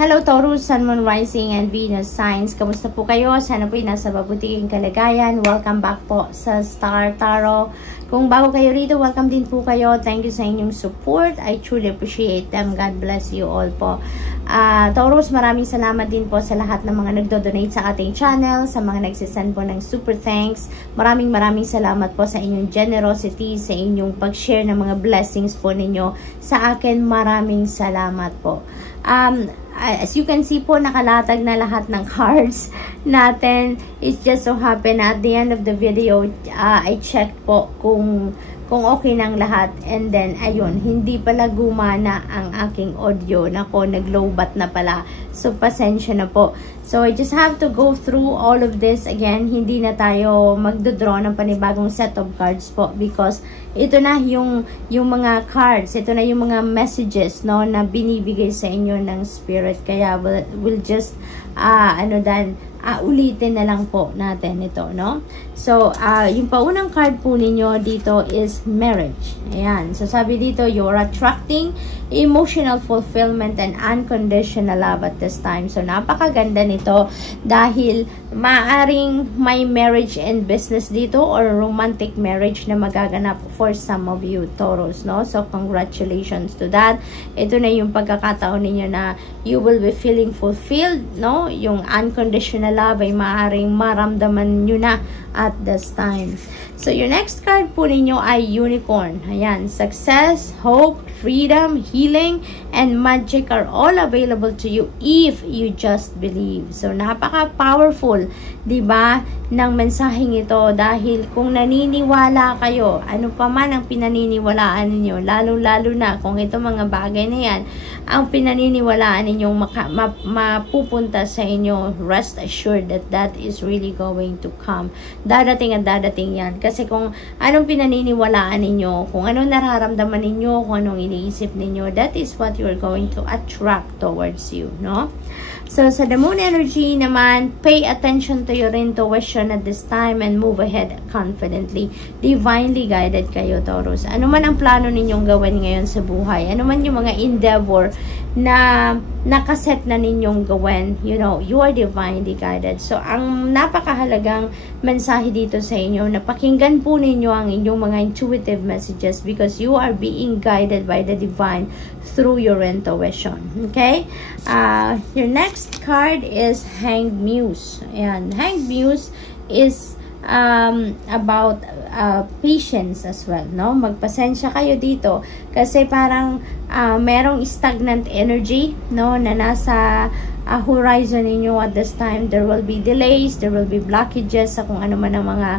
Hello Taurus, Sun, Moon, Rising, and Venus signs. Kamusta po kayo? Sana po nasa mabuting kalagayan. Welcome back po sa Star Tarot. Kung bago kayo rito, welcome din po kayo. Thank you sa inyong support. I truly appreciate them. God bless you all po. Taurus, maraming salamat din po sa lahat ng mga nagdo-donate sa ating channel, sa mga nagsisend po ng super thanks. Maraming salamat po sa inyong generosity, sa inyong pag-share ng mga blessings po ninyo sa akin. Maraming salamat po. As you can see po, nakalatag na lahat ng cards natin. It just so happen at the end of the video, I checked po kung okay ng lahat. And then, ayun, hindi pala gumana ang aking audio. Nako, nag-lowbat na pala. So, pasensya na po. So, I just have to go through all of this again. Hindi na tayo magdodraw ng panibagong set of cards po. Because, ito na yung mga cards. Ito na yung mga messages, no, na binibigay sa inyo ng spirit. Kaya, we'll just, ulitin na lang po natin ito, no? So, yung paunang card po ninyo dito is marriage. Ayan. So, sabi dito, you're attracting emotional fulfillment and unconditional love at this time. So, napakaganda nito dahil maaring may marriage and business dito or romantic marriage na magaganap for some of you, Taurus, no? So, congratulations to that. Ito na yung pagkakataon ninyo na you will be feeling fulfilled, no? Yung unconditional love ay maaring maramdaman nyo na at this time. So, your next card po ninyo ay unicorn. Ayan, success, hope, freedom, healing, and magic are all available to you if you just believe. So, napaka-powerful, diba, ng mensaheng ito dahil kung naniniwala kayo, ano pa man ang pinaniniwalaan ninyo, lalo-lalo na kung ito mga bagay na yan, ang pinaniniwalaan ninyong mapupunta sa inyo, rest assured that that is really going to come. Dadating at dadating yan. Kasi kung anong pinaniniwalaan ninyo, kung anong nararamdaman ninyo, kung anong iniisip ninyo, that is what you are going to attract towards you, no? So, sa the moon energy naman, pay attention to your intuition at this time and move ahead confidently. Divinely guided kayo, Taurus. Ano man ang plano ninyong gawin ngayon sa buhay, ano man yung mga endeavor na nakaset na ninyong gawin, you know, you are divinely guided. So, ang napakahalagang mensahe dito sa inyo, na pakinggan po ninyo ang inyong mga intuitive messages because you are being guided by the divine through your intuition. Okay? Your next card is Hanged Muse. Ayan. Hanged Muse is about patience as well, no? Magpasensya kayo dito kasi parang merong stagnant energy, no, na nasa horizon ninyo at this time. There will be delays, there will be blockages sa kung ano man ang mga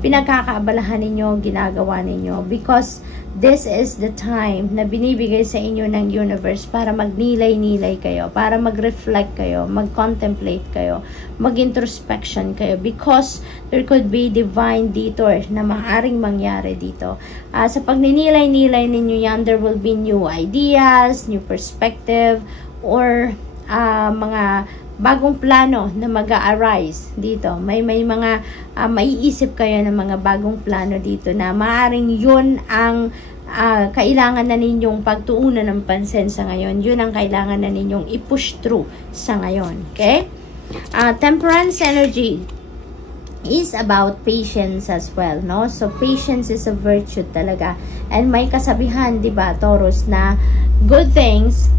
pinagkakaabalahan ninyo, ginagawa ninyo, because this is the time na binibigay sa inyo ng universe para magnilay-nilay kayo, para mag-reflect kayo, mag-contemplate kayo, mag-introspection kayo, because there could be divine detour na maaaring mangyari dito. Sa pagninilay-nilay ninyo yan, there will be new ideas, new perspective, or mga bagong plano na mag-a-arise dito. May mga maiisip kayo ng mga bagong plano dito na maaaring yun ang kailangan na ninyong pagtuunan ng pansin sa ngayon. Yun ang kailangan na ninyong i-push through sa ngayon. Okay? Temperance energy is about patience as well, no? So, patience is a virtue talaga. And may kasabihan, di ba, Taurus, na good things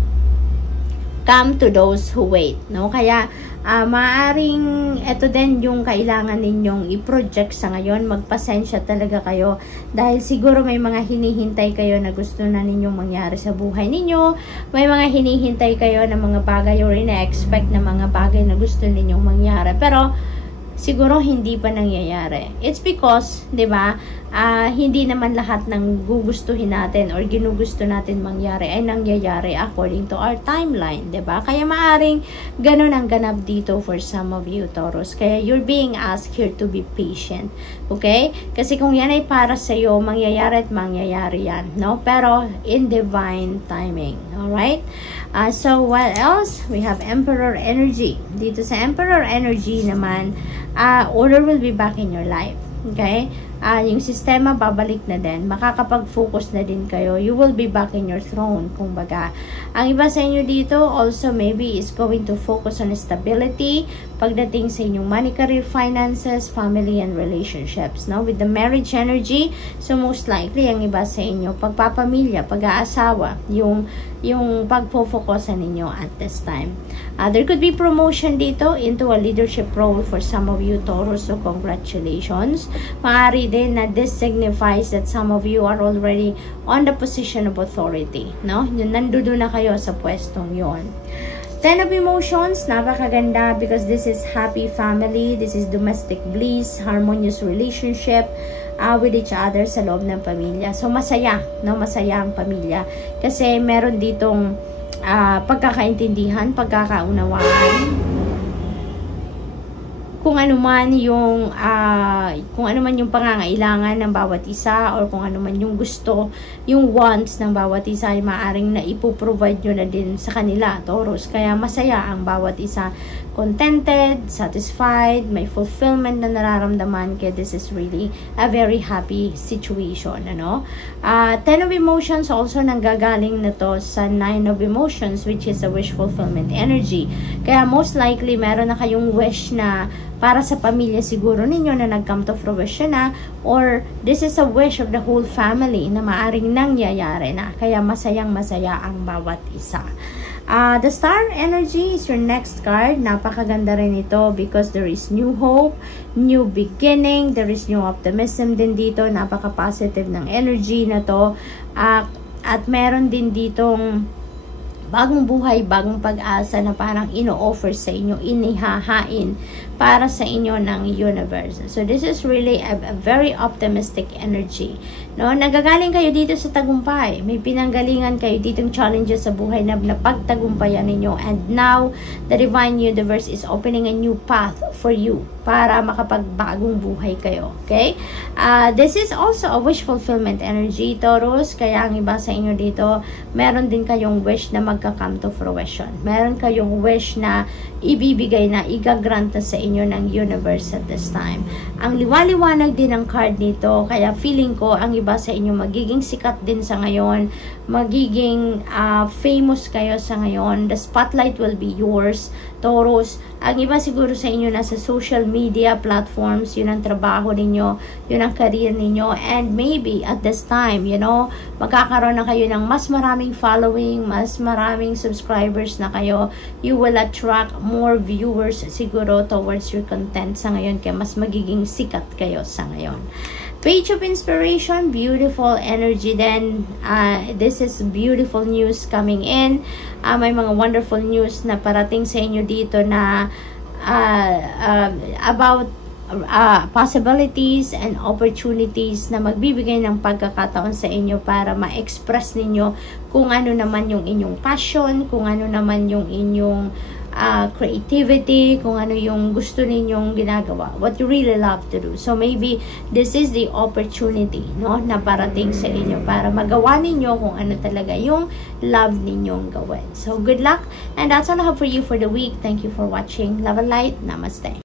come to those who wait, no? Kaya, maaring ito din yung kailangan ninyong i-project sa ngayon. Magpasensya talaga kayo dahil siguro may mga hinihintay kayo na gusto na ninyong mangyari sa buhay ninyo. May mga hinihintay kayo na mga bagay or ina-expect na mga bagay na gusto ninyong mangyari. Pero, siguro hindi pa nangyayari. It's because, di ba, hindi naman lahat ng gugustuhin natin or ginugusto natin mangyari ay nangyayari according to our timeline, di ba? Kaya maaring ganun ang ganap dito for some of you, Taurus. Kaya you're being asked here to be patient. Okay? Kasi kung yan ay para sa'yo, mangyayari at mangyayari yan, no? Pero in divine timing. Alright? So, what else? We have Emperor energy. Dito sa Emperor energy naman, order will be back in your life. Okay? yung sistema babalik na din. Makakapag-focus na din kayo. You will be back in your throne, kumbaga. Ang iba sa inyo dito also maybe is going to focus on stability pagdating sa inyong money, career, finances, family, and relationships, no? With the marriage energy, so most likely, ang iba sa inyo, pagpapamilya, pag-aasawa, yung pagpo-focusan ninyo at this time. There could be promotion dito into a leadership role for some of you, Taurus, so congratulations. Maaari din na this signifies that some of you are already on the position of authority, no? Nandoon na kayo sa pwestong yon. Ten of Emotions, napakaganda because this is happy family, this is domestic bliss, harmonious relationship with each other sa loob ng pamilya. So, masaya, no? Masaya ang pamilya. Kasi meron ditong pagkakaintindihan, pagkakaunawaan. Kung ano man yung pangangailangan ng bawat isa or kung ano man yung gusto, yung wants ng bawat isa ay maaaring na ipoprovide nyo na din sa kanila, Taurus. Kaya masaya ang bawat isa. Contented, satisfied, may fulfillment na nararamdaman. Kaya this is really a very happy situation, ano? Ten of Emotions also nanggagaling na to sa Nine of Emotions, which is a wish fulfillment energy. Kaya most likely meron na kayong wish na para sa pamilya siguro ninyo na nag-come to fruition na, or this is a wish of the whole family na maaring nangyayari na. Kaya masayang-masaya ang bawat isa. The Star energy is your next card. Napakaganda rin ito because there is new hope, new beginning, there is new optimism din dito. Napaka-positive ng energy na to. At meron din ditong bagong buhay, bagong pag-asa na parang ino-offer sa inyo, inihahain para sa inyo ng universe. So, this is really a very optimistic energy. No? Nagagaling kayo dito sa tagumpay. May pinanggalingan kayo ditong challenges sa buhay na pagtagumpayan ninyo. And now, the Divine Universe is opening a new path for you para makapagbagong buhay kayo. Okay? This is also a wish fulfillment energy, Taurus. Kaya ang iba sa inyo dito, meron din kayong wish na magka-come to fruition. Meron kayong wish na ibibigay na, igagrant na sa inyo ng universe at this time. Ang liwaliwanag din ng card nito, kaya feeling ko ang iba sa inyo magiging sikat din sa ngayon, magiging famous kayo sa ngayon. The spotlight will be yours, Taurus. Ang iba siguro sa inyo nasa social media platforms, yun ang trabaho ninyo, yun ang career ninyo, and maybe at this time, you know, magkakaroon na kayo ng mas maraming following, mas maraming subscribers na kayo. You will attract more viewers siguro towards your content sa ngayon, kaya mas magiging sikat kayo sa ngayon. Page of Inspiration, beautiful energy then. This is beautiful news coming in. May mga wonderful news na parating sa inyo dito na about possibilities and opportunities na magbibigay ng pagkakataon sa inyo para ma-express ninyo kung ano naman yung inyong passion, kung ano naman yung inyong creativity, kung ano yung gusto ninyong ginagawa, what you really love to do. So maybe this is the opportunity, no, na parating sa inyo para magawa ninyo kung ano talaga yung love ninyong gawin. So good luck, and that's all I have for you for the week. Thank you for watching. Love and light. Namaste.